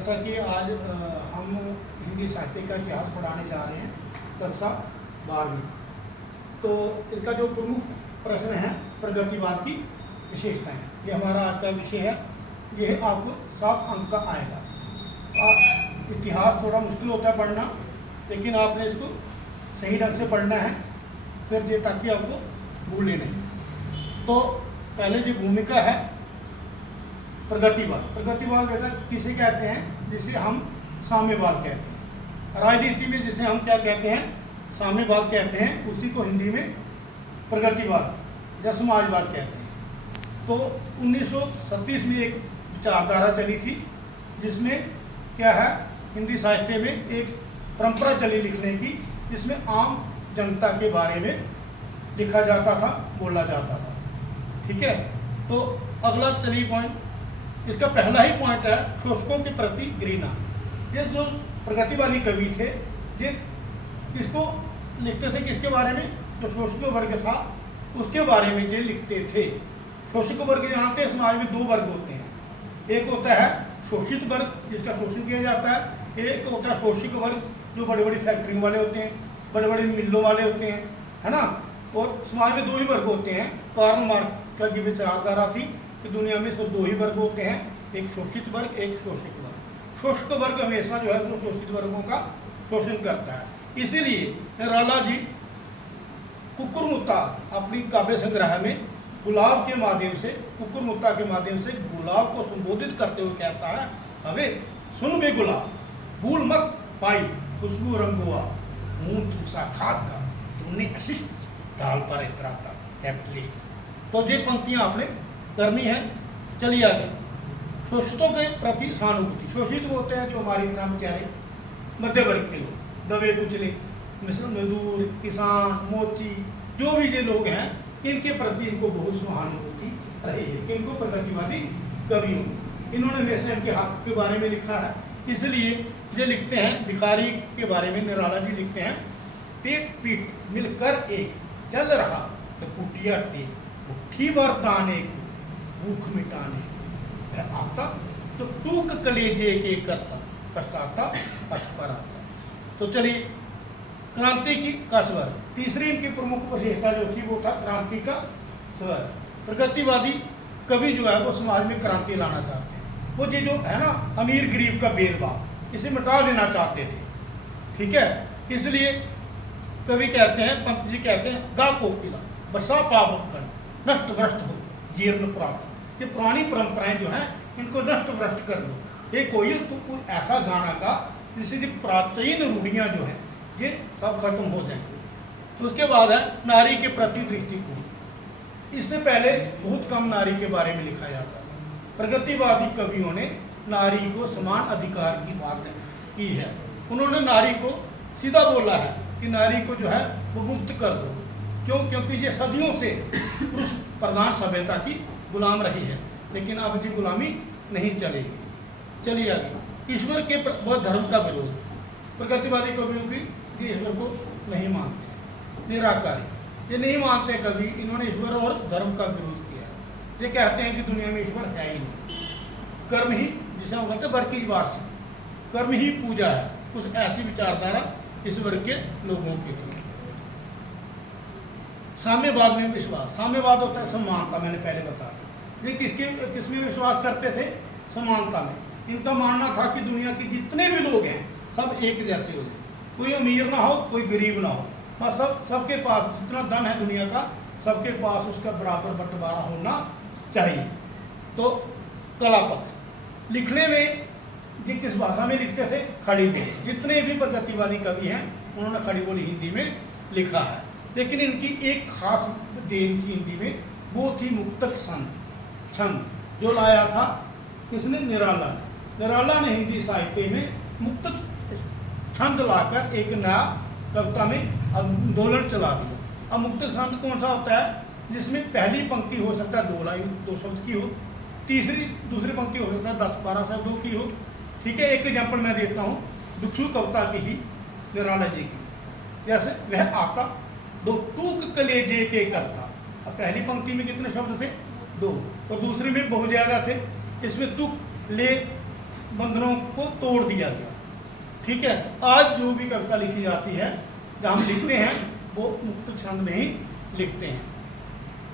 जैसा कि आज हम हिंदी साहित्य का इतिहास पढ़ाने जा रहे हैं कक्षा 12वीं। तो इसका जो प्रमुख प्रश्न है प्रगतिवाद की विशेषताएं, ये हमारा आज का विषय है। ये आपको 7 अंक का आएगा। इतिहास थोड़ा मुश्किल होता है पढ़ना, लेकिन आपने इसको सही ढंग से पढ़ना है फिर ये, ताकि आपको भूले नहीं। तो पहले जो भूमिका है प्रगतिवाद। प्रगतिवाद बेटा किसे कहते हैं? जिसे हम साम्यवाद कहते हैं। राजनीति में जिसे हम क्या कहते हैं? साम्यवाद कहते हैं। उसी को हिंदी में प्रगतिवाद या समाजवाद कहते हैं। तो 1937 में एक विचारधारा चली थी, जिसमें क्या है, हिंदी साहित्य में एक परंपरा चली लिखने की, जिसमें आम जनता के बारे में लिखा जाता था, बोला जाता था। ठीक है। तो अगला चलिए पॉइंट, इसका पहला ही पॉइंट है शोषकों के प्रति घृणा। ये जो प्रगतिवादी कवि थे, ये किसको लिखते थे? किसके बारे में? जो शोषक वर्ग था उसके बारे में ये लिखते थे। शोषक वर्ग जानते हैं, समाज में 2 वर्ग होते हैं। एक होता है शोषित वर्ग, जिसका शोषण किया जाता है। एक होता है शोषक वर्ग, जो बड़ी बड़ी फैक्ट्रियों वाले होते हैं, बड़े बड़े मिलों वाले होते हैं, है ना। और समाज में 2 ही वर्ग होते हैं। कार्ल मार्क्स का जो विचारधारा थी कि दुनिया में सिर्फ 2 ही वर्ग होते हैं, एक शोषित वर्ग, एक शोषक वर्ग। शोषक वर्ग हमेशा जो है वो शोषित वर्गों का शोषण करता है। इसीलिए निराला जी कुकुरमुत्ता अपनी काव्य संग्रह में गुलाब के माध्यम से, कुकुरमुत्ता के माध्यम से गुलाब को संबोधित करते हुए कहता है, अबे सुन बे गुलाब, भूल मत पाई खुशबू रंगुआ, मुंह चूसा खाद का, तुमने अशी दाल पर इतरा था कैपिटलिस्ट। तो ये पंक्तियां आपने करनी है। चलिए आगे। शोषितों के प्रति सहानुभूति। शोषित होते हैं जो हमारी तरह बेचारे मध्य वर्ग के लोग, दबे कुचले, मजदूर, किसान, मोची, जो भी ये लोग हैं, इनके प्रति इनको बहुत सहानुभूति रही है। इनको प्रगतिवादी कवियों, इन्होंने हमेशा इनके हक के बारे में लिखा है। इसलिए ये लिखते हैं, भिखारी के बारे में निराला जी लिखते हैं, पेट पीट मिलकर एक चल रहा तो कुटिया टेक, मुट्ठी भर दाने को भूख मिटाने वह आता तो टूक कलेजे के करता, पछताता पछ पर आता। तो चलिए, क्रांति की का स्वर। तीसरी इनकी प्रमुख विशेषता जो थी वो था क्रांति का स्वर। प्रगतिवादी कवि जो है वो समाज में क्रांति लाना चाहते हैं। वो जो है ना, अमीर गरीब का भेदभाव, इसे मिटा देना चाहते थे। ठीक है। इसलिए कवि कहते हैं, पंत जी कहते हैं, गा कोकिला बरसा पाप नष्ट भ्रष्ट हो जीर्ण पुरातन। ये पुरानी परंपराएं जो हैं, इनको नष्ट भ्रष्ट कर दो। ये कोई ऐसा गाना का जिससे जो प्राचीन रूढ़ियाँ जो हैं ये सब खत्म हो जाएंगे। तो उसके बाद है नारी के प्रति दृष्टिकोण। इससे पहले बहुत कम नारी के बारे में लिखा जाता है। प्रगतिवादी कवियों ने नारी को समान अधिकार की बात की है। उन्होंने नारी को सीधा बोला है कि नारी को जो है वो मुक्त कर दो। क्यों? क्योंकि ये सदियों से पुरुष प्रधान सभ्यता की गुलाम रही है, लेकिन अब जी गुलामी नहीं चलेगी। चलिए आगे। ईश्वर के व धर्म का विरोध। प्रगतिवादी कवियों की ये ईश्वर को नहीं मानते, निराकारी, ये नहीं मानते कवि। इन्होंने ईश्वर और धर्म का विरोध किया है। ये कहते हैं कि दुनिया में ईश्वर है ही नहीं, कर्म ही, जिसे हम कहते हैं वर्ग की वार्षिक, कर्म ही पूजा है। कुछ ऐसी विचारधारा इस वर्ग के लोगों की थी। साम्यवाद में विश्वास। साम्यवाद होता है समानता, मैंने पहले बताया। ये किसमें विश्वास करते थे? समानता में। इनका मानना था कि दुनिया के जितने भी लोग हैं सब एक जैसे हो जाए, कोई अमीर ना हो, कोई गरीब ना हो, बस सबके पास जितना धन है दुनिया का, सबके पास उसका बराबर बंटवारा होना चाहिए। तो कला पक्ष। लिखने में जी किस भाषा में लिखते थे? खड़ी बोली। जितने भी प्रगतिवादी कवि हैं उन्होंने खड़ी बोली हिंदी में लिखा है। लेकिन इनकी एक खास देन थी हिंदी में, वो थी मुक्तक छंद, जो लाया था किसने? निराला ने। निराला ने हिंदी साहित्य में मुक्तक छंद लाकर एक नया कविता में आंदोलन चला दिया। अब मुक्तक छंद कौन सा होता है? जिसमें पहली पंक्ति हो सकता है 2 लाइन 2 शब्द की हो, दूसरी पंक्ति हो सकता है 10-12 शब्दों की हो। ठीक है। एक एग्जाम्पल मैं देता हूँ भिक्षु कविता की ही, निराला जी की। जैसे वह आता दो टूक कलेजे के करता। अब पहली पंक्ति में कितने शब्द थे? 2, और दूसरी में बहुत ज़्यादा थे। इसमें तुक ले बंधनों को तोड़ दिया गया। ठीक है, आज जो भी कविता लिखी जाती है, जहाँ हम लिखते हैं वो मुक्त छंद में ही लिखते हैं।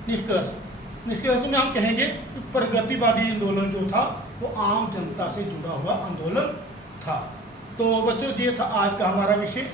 निष्कर्ष में हम कहेंगे कि प्रगतिवादी आंदोलन जो था वो आम जनता से जुड़ा हुआ आंदोलन था। तो बच्चों, ये था आज का हमारा विषय।